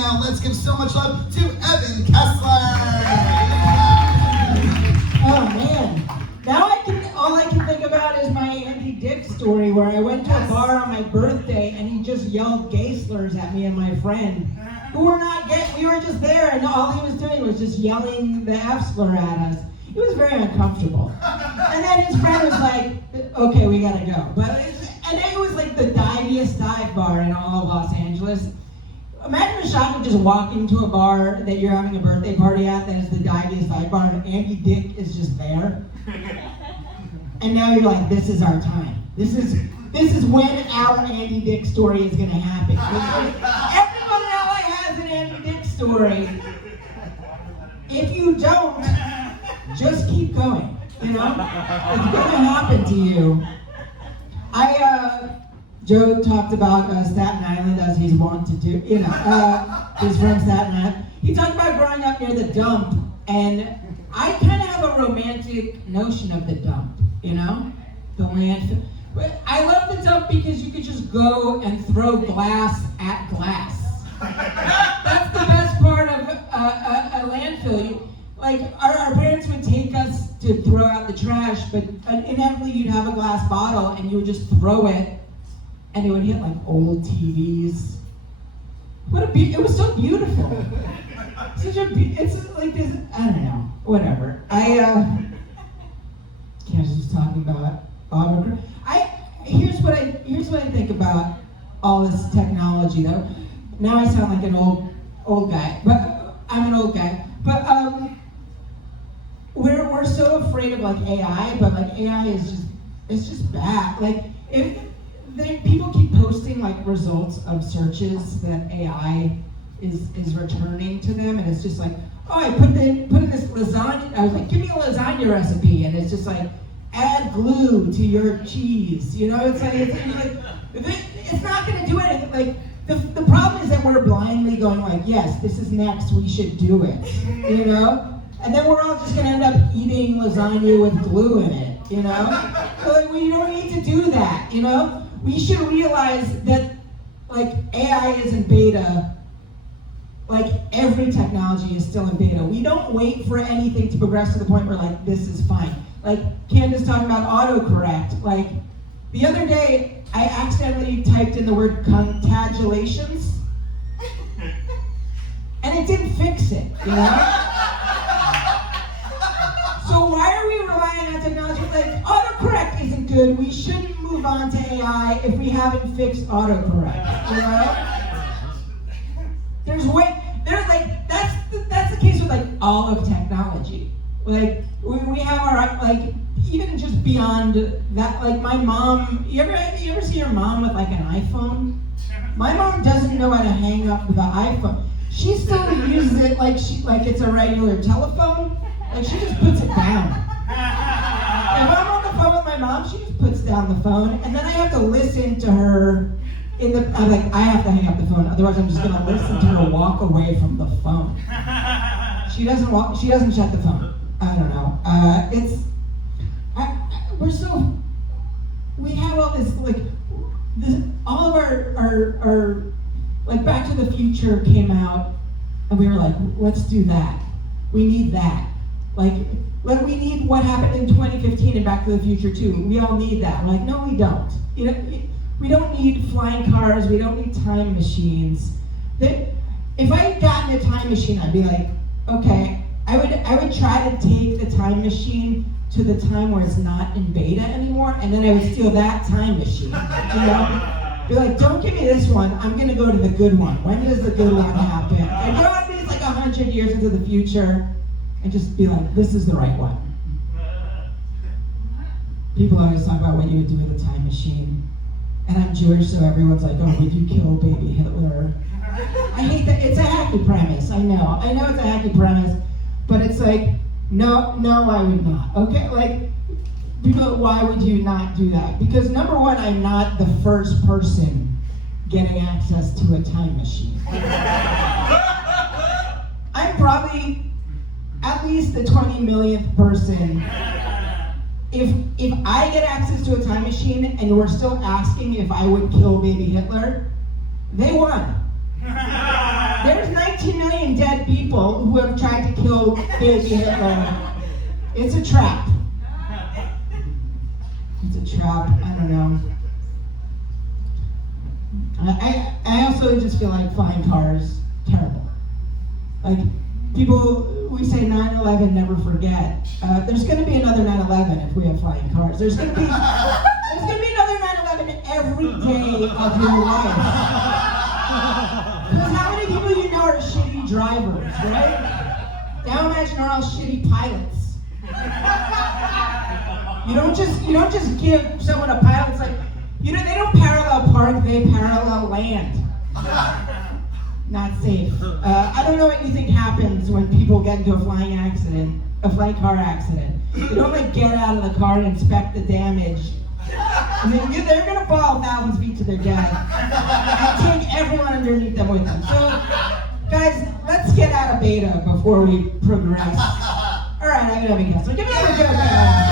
now. Let's give so much love to Evan Kessler. Oh man, now all I can think about is my Andy Dick story where I went to a bar on my birthday and he just yelled gay slurs at me and my friend, who were not gay. We were just there and all he was doing was just yelling the F slur at us. It was very uncomfortable. And then his friend was like, okay, we gotta go. And it was like the diviest dive bar in all of Los Angeles. Imagine a shock of just walking to a bar that you're having a birthday party at that is the diviest dive bar and Andy Dick is just there. And now you're like, this is our time. This is when our Andy Dick story is gonna happen. Everyone in LA has an Andy Dick story. If you don't, just keep going, you know? It's gonna happen to you. Joe talked about Staten Island as he's wont to do, you know, he's from Staten Island. He talked about growing up near the dump, and I kind of have a romantic notion of the dump, you know? The landfill. But I love the dump because you could just go and throw glass at glass. That's the best part of a landfill. Like, our parents would take us to throw out the trash, but inevitably you'd have a glass bottle and you would just throw it, and it would hit like old TVs. It was so beautiful. It's like this, I don't know, whatever. Cash was talking about autocorrect. Here's what I think about all this technology though. Now I sound like an old guy, but I'm an old guy. But we're so afraid of like AI, but like AI is just bad. Like people keep posting like results of searches that AI is returning to them, and it's just like, oh, I put in this lasagna. I was like, give me a lasagna recipe, and it's just like, add glue to your cheese. You know, it's not going to do anything. Like the problem is that we're blindly going like, yes, this is next. We should do it. You know. And then we're all just gonna end up eating lasagna with glue in it, you know? So like, we don't need to do that, you know? We should realize that like AI is in beta, like every technology is still in beta. We don't wait for anything to progress to the point where like, this is fine. Like Candace talking about autocorrect. Like the other day, I accidentally typed in the word contagulations, and it didn't fix it, you know? So why are we relying on technology? Like, autocorrect isn't good. We shouldn't move on to AI if we haven't fixed autocorrect, you know? That's the case with like all of technology. Like, we have our, like, even just beyond that, like my mom, you ever see your mom with like an iPhone? My mom doesn't know how to hang up the iPhone. She still uses it like it's a regular telephone. Like she just puts it down. If I'm on the phone with my mom, she just puts down the phone, and then I have to listen to her I'm like, I have to hang up the phone, otherwise I'm just gonna listen to her walk away from the phone. She doesn't shut the phone. I don't know. We have all this, all of our like Back to the Future came out, and we were like, let's do that. We need that. Like we need what happened in 2015 in Back to the Future too. We all need that. We're like, no, we don't. You know, we don't need flying cars. We don't need time machines. If I had gotten a time machine, I'd be like, okay, I would try to take the time machine to the time where it's not in beta anymore, and then I would steal that time machine. You know? Be like, don't give me this one. I'm gonna go to the good one. When does the good one happen? And go at least like 100 years into the future, and just be like, this is the right one. People always talk about what you would do with a time machine. And I'm Jewish, so everyone's like, oh, would you kill baby Hitler? I hate that. It's a hacky premise. I know it's a hacky premise, but it's like, no, I would not. Okay, like, people, why would you not do that? Because number one, I'm not the first person getting access to a time machine. I'm probably at least the 20 millionth person. If I get access to a time machine and we're still asking if I would kill baby Hitler, they won. There's dead people who have tried to kill baby Hitler. It's a trap. It's a trap. I don't know. I also just feel like flying cars, terrible. Like, people, we say 9/11, never forget. There's going to be another 9/11 if we have flying cars. There's going to be another 9/11 every day of your life. Because how many people you know are shitty drivers, right? Now imagine they're all shitty pilots. You don't just give someone a pilot. It's like, they don't parallel park, they parallel land. Not safe. I don't know what you think happens when people get into a flying car accident. They don't get out of the car and inspect the damage. And then they're gonna fall 1,000 feet to their death and take everyone underneath them with them. So, guys, let's get out of beta before we progress. All right, I'm gonna have a Kessler. Give me a good